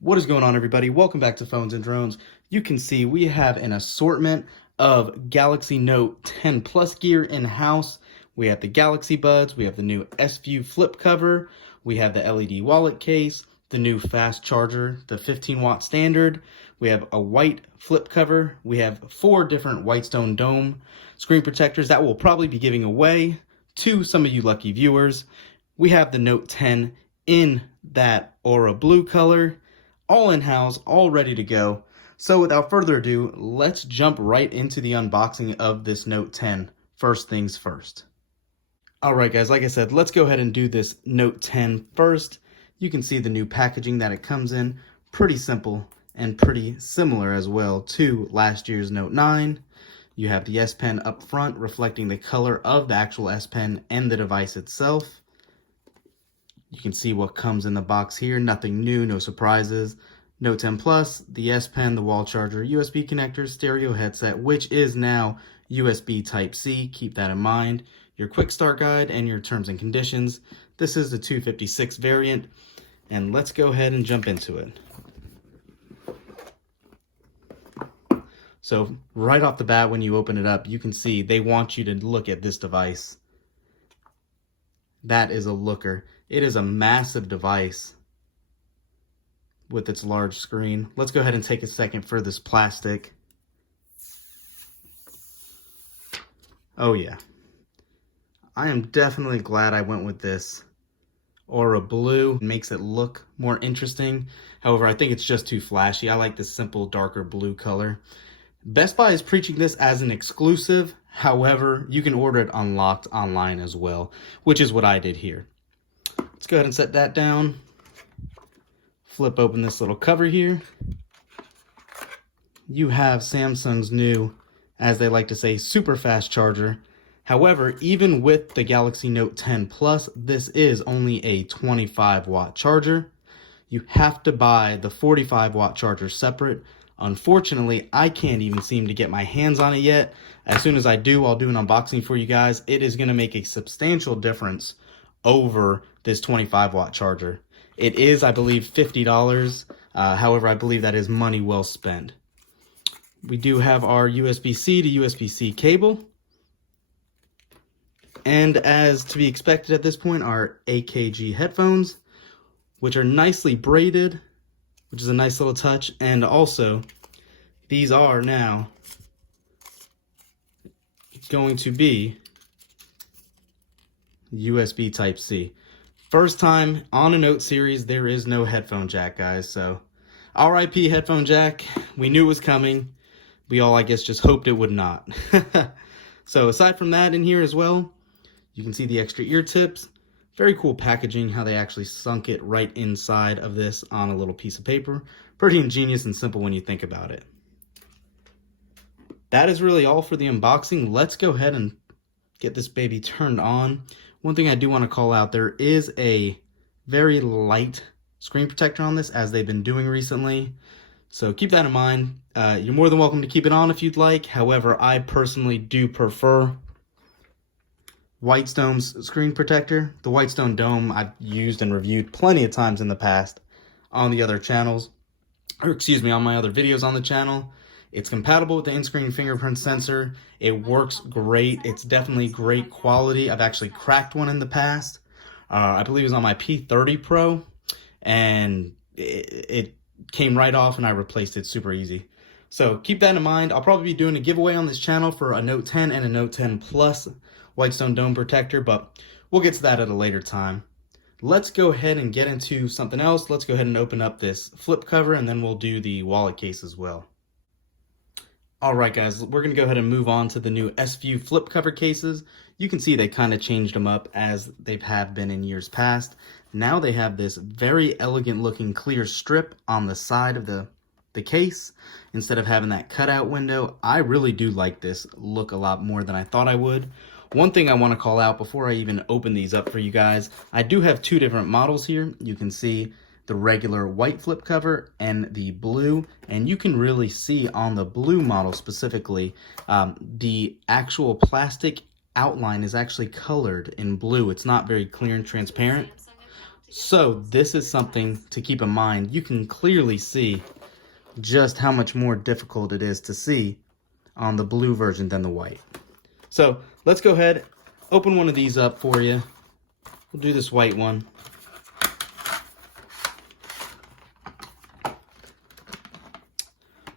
What is going on, everybody? Welcome back to Phones and Drones. You can see we have an assortment of Galaxy Note 10 Plus gear in-house. We have the Galaxy Buds, we have the new S-View flip cover, we have the LED wallet case, the new fast charger, the 15-watt standard, we have a white flip cover, we have 4 different Whitestone Dome screen protectors that we'll probably be giving away to some of you lucky viewers. We have the Note 10 in that Aura blue color, all in-house, all ready to go. So without further ado, let's jump right into the unboxing of this Note 10. First things first. Alright guys, like I said, let's go ahead and do this Note 10 first. You can see the new packaging that it comes in. Pretty simple and pretty similar as well to last year's Note 9. You have the S Pen up front reflecting the color of the actual S Pen and the device itself. You can see what comes in the box here. Nothing new, no surprises. Note 10 Plus, the S Pen, the wall charger, USB connector, stereo headset, which is now USB Type-C. Keep that in mind. Your quick start guide and your terms and conditions. This is the 256 variant, and let's go ahead and jump into it. So right off the bat, when you open it up, you can see they want you to look at this device. That is a looker. It is a massive device with its large screen. Let's go ahead and take a second for this plastic. Oh yeah. I am definitely glad I went with this Aura blue. It makes it look more interesting. However, I think it's just too flashy. I like this simple, darker blue color. Best Buy is preaching this as an exclusive. However, you can order it unlocked online as well, which is what I did here. Let's go ahead and set that down. Flip open this little cover here. You have Samsung's new, as they like to say, super fast charger. However, even with the Galaxy Note 10 Plus, this is only a 25-watt charger. You have to buy the 45-watt charger separate. Unfortunately, I can't even seem to get my hands on it yet. As soon as I do, I'll do an unboxing for you guys. It is going to make a substantial difference over this 25-watt charger. It is, I believe, $50. However, I believe that is money well spent. We do have our USB-C to USB-C cable. And as to be expected at this point, our AKG headphones, which are nicely braided, which is a nice little touch. And also, these are now going to be USB Type-C. First time on a Note series, there is no headphone jack, guys. So, RIP headphone jack. We knew it was coming. We all, I guess, just hoped it would not. So, aside from that in here as well, you can see the extra ear tips. Very cool packaging, how they actually sunk it right inside of this on a little piece of paper. Pretty ingenious and simple when you think about it. That is really all for the unboxing. Let's go ahead and get this baby turned on. One thing I do want to call out, there is a very light screen protector on this, as they've been doing recently. So keep that in mind. You're more than welcome to keep it on if you'd like. However, I personally do prefer Whitestone's screen protector. The Whitestone Dome I've used and reviewed plenty of times in the past on the other channels, or excuse me, on my other videos on the channel. It's compatible with the in-screen fingerprint sensor. It works great. It's definitely great quality. I've actually cracked one in the past. I believe it was on my P30 Pro, and it came right off and I replaced it super easy. So keep that in mind. I'll probably be doing a giveaway on this channel for a Note 10 and a Note 10 Plus Whitestone Dome protector, but we'll get to that at a later time. Let's go ahead and get into something else. Let's go ahead and open up this flip cover, and then we'll do the wallet case as well. Alright guys, we're going to go ahead and move on to the new S-View flip cover cases. You can see they kind of changed them up as they have been in years past. Now they have this very elegant looking clear strip on the side of the case instead of having that cutout window. I really do like this look a lot more than I thought I would. One thing I want to call out before I even open these up for you guys, I do have 2 different models here. You can see the regular white flip cover and the blue, and you can really see on the blue model specifically, the actual plastic outline is actually colored in blue. It's not very clear and transparent. So this is something to keep in mind. You can clearly see just how much more difficult it is to see on the blue version than the white. So let's go ahead, open one of these up for you. We'll do this white one.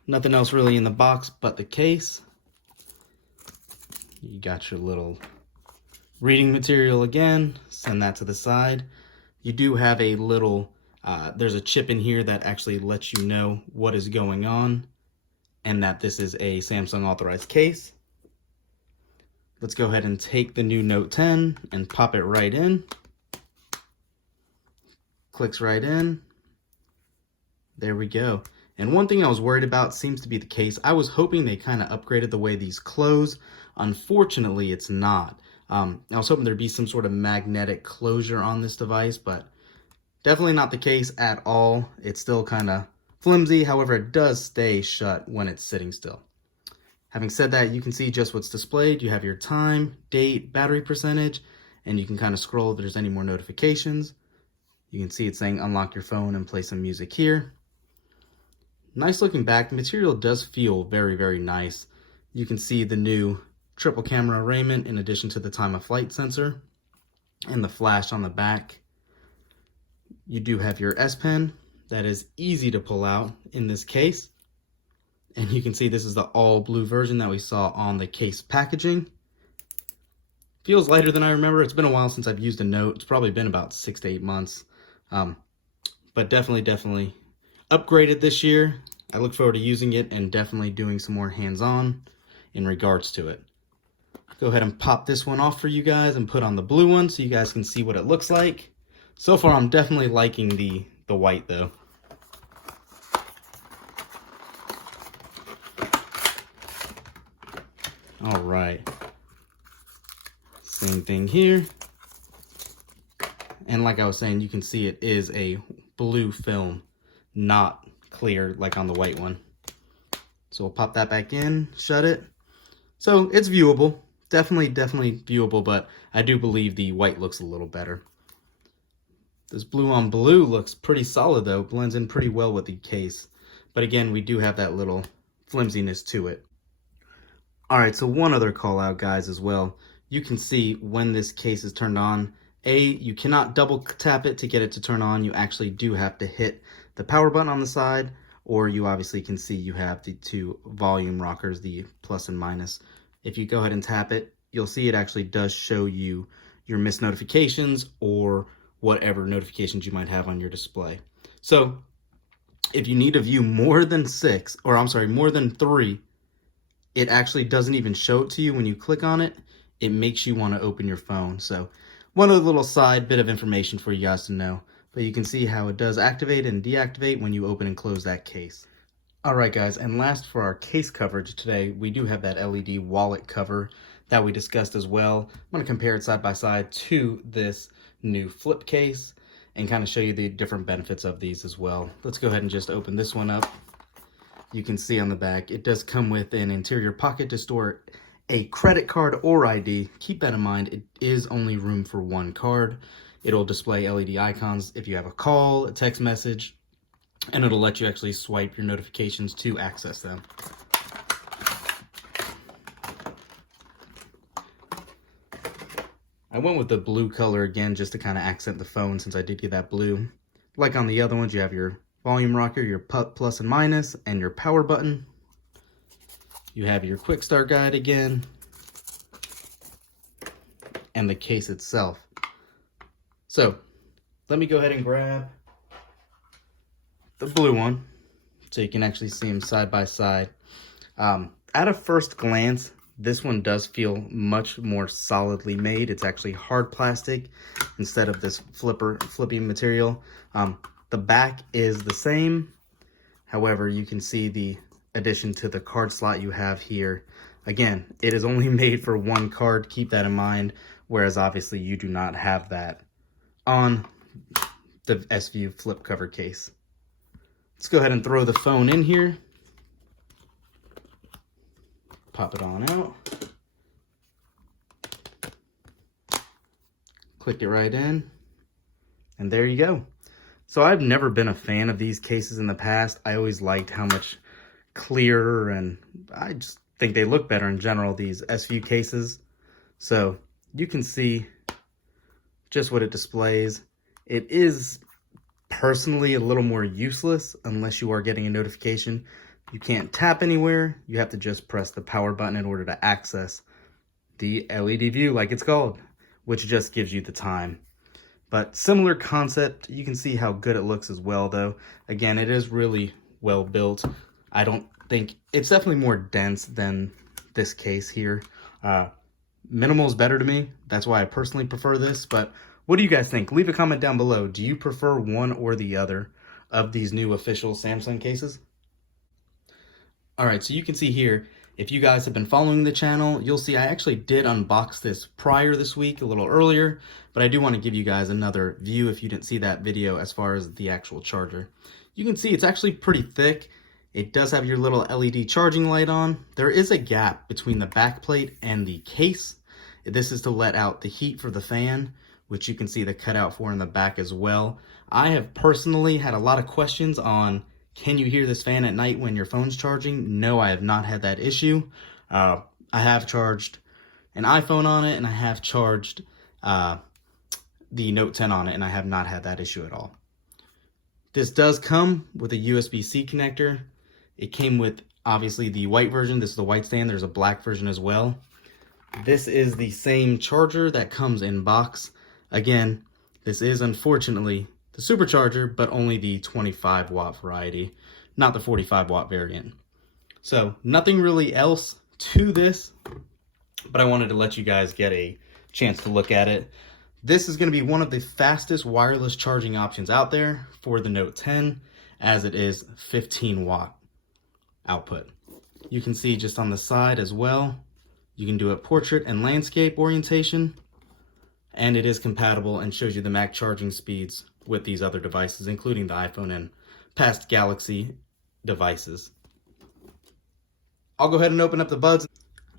Nothing else really in the box but the case. You got your little reading material again. Send that to the side. You do have a little, there's a chip in here that actually lets you know what is going on and that this is a Samsung authorized case. Let's go ahead and take the new Note 10 and pop it right in. Clicks right in. There we go. And one thing I was worried about seems to be the case. I was hoping they kind of upgraded the way these close. Unfortunately, it's not. I was hoping there'd be some sort of magnetic closure on this device, but definitely not the case at all. It's still kind of flimsy. However, it does stay shut when it's sitting still. Having said that, you can see just what's displayed. You have your time, date, battery percentage, and you can kind of scroll if there's any more notifications. You can see it's saying unlock your phone and play some music here. Nice looking back. The material does feel very, very nice. You can see the new triple camera arrayment in addition to the time of flight sensor and the flash on the back. You do have your S Pen that is easy to pull out in this case. And you can see this is the all blue version that we saw on the case packaging. Feels lighter than I remember. It's been a while since I've used a Note. It's probably been about 6 to 8 months. But definitely upgraded this year. I look forward to using it and definitely doing some more hands-on in regards to it. Go ahead and pop this one off for you guys and put on the blue one so you guys can see what it looks like. So far, I'm definitely liking the white though. All right. Same thing here. And like I was saying, you can see it is a blue film, not clear like on the white one. So we'll pop that back in, shut it. So it's viewable, definitely viewable, but I do believe the white looks a little better. This blue on blue looks pretty solid though, blends in pretty well with the case. But again, we do have that little flimsiness to it. All right, so one other call out, guys, as well. You can see when this case is turned on, you cannot double tap it to get it to turn on. You actually do have to hit the power button on the side, or you obviously can see you have the two volume rockers, the plus and minus. If you go ahead and tap it, you'll see it actually does show you your missed notifications or whatever notifications you might have on your display. So if you need to view more than more than 3, it actually doesn't even show it to you when you click on it. It makes you want to open your phone. So one other little side bit of information for you guys to know. But you can see how it does activate and deactivate when you open and close that case. All right, guys, and last for our case coverage today, we do have that LED wallet cover that we discussed as well. I'm going to compare it side by side to this new flip case and kind of show you the different benefits of these as well. Let's go ahead and just open this one up. You can see on the back, it does come with an interior pocket to store a credit card or ID. Keep that in mind, it is only room for one card. It'll display LED icons if you have a call, a text message, and it'll let you actually swipe your notifications to access them. I went with the blue color again just to kind of accent the phone since I did get that blue. Like on the other ones, you have your volume rocker, your plus and minus, and your power button. You have your quick start guide again, and the case itself. So let me go ahead and grab the blue one so you can actually see them side by side. At a first glance, this one does feel much more solidly made. It's actually hard plastic instead of this flippy material. The back is the same. However, you can see the addition to the card slot you have here. Again, it is only made for one card. Keep that in mind. Whereas obviously you do not have that on the S-View flip cover case. Let's go ahead and throw the phone in here. Pop it on out. Click it right in. And there you go. So I've never been a fan of these cases in the past. I always liked how much clearer, and I just think they look better in general, these SView cases. So you can see just what it displays. It is personally a little more useless unless you are getting a notification. You can't tap anywhere. You have to just press the power button in order to access the LED view, like it's called, which just gives you the time. But similar concept. You can see how good it looks as well, though. Again, it is really well built. I don't think it's definitely more dense than this case here. Minimal is better to me. That's why I personally prefer this. But what do you guys think? Leave a comment down below. Do you prefer one or the other of these new official Samsung cases? All right, so you can see here, if you guys have been following the channel, you'll see I actually did unbox this prior this week, a little earlier, but I do want to give you guys another view if you didn't see that video as far as the actual charger. You can see it's actually pretty thick. It does have your little LED charging light on. There is a gap between the back plate and the case. This is to let out the heat for the fan, which you can see the cutout for in the back as well. I have personally had a lot of questions on, can you hear this fan at night when your phone's charging? No, I have not had that issue. I have charged an iPhone on it, and I have charged the Note 10 on it, and I have not had that issue at all. This does come with a USB-C connector. It came with, obviously, the white version. This is the white stand. There's a black version as well. This is the same charger that comes in box. Again, this is unfortunately the supercharger, but only the 25 watt variety, not the 45 watt variant. So nothing really else to this, but I wanted to let you guys get a chance to look at it. This is going to be one of the fastest wireless charging options out there for the Note 10, as it is 15 watt output. You can see just on the side as well, you can do a portrait and landscape orientation, and it is compatible and shows you the max charging speeds with these other devices, including the iPhone and past Galaxy devices. I'll go ahead and open up the buds.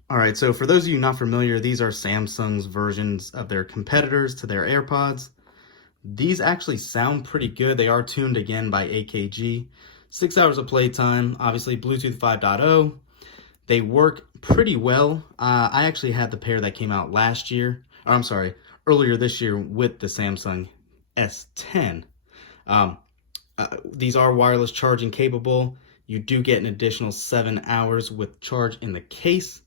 All right, so for those of you not familiar, these are Samsung's versions of their competitors to their AirPods. These actually sound pretty good. They are tuned again by AKG. 6 hours of playtime, obviously Bluetooth 5.0. They work pretty well. I actually had the pair that came out last year, or I'm sorry, earlier this year with the Samsung S10. These are wireless charging capable. You do get an additional 7 hours with charge in the case.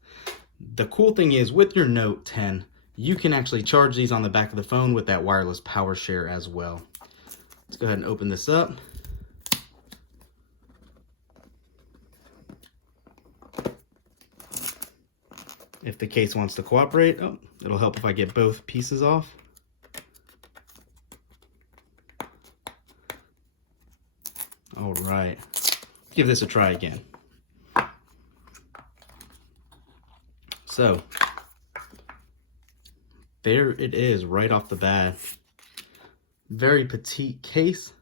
The cool thing is with your Note 10, you can actually charge these on the back of the phone with that wireless power share as well. Let's go ahead and open this up. If the case wants to cooperate, it'll help if I get both pieces off. All right, give this a try again. So, there it is right off the bat. Very petite case.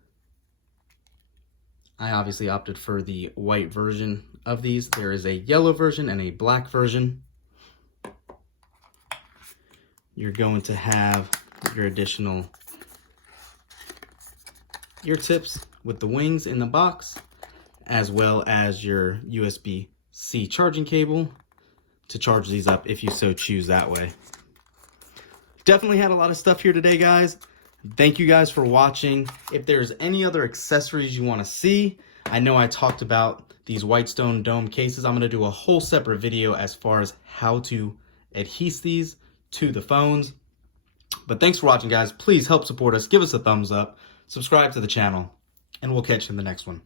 I obviously opted for the white version of these. There is a yellow version and a black version. You're going to have your additional ear tips with the wings in the box, as well as your USB-C charging cable to charge these up if you so choose that way. Definitely had a lot of stuff here today, guys. Thank you guys for watching. If there's any other accessories you want to see, I know I talked about these Whitestone dome cases. I'm going to do a whole separate video as far as how to adhese these to the phones. But thanks for watching, guys. Please help support us. Give us a thumbs up. Subscribe to the channel. And we'll catch you in the next one.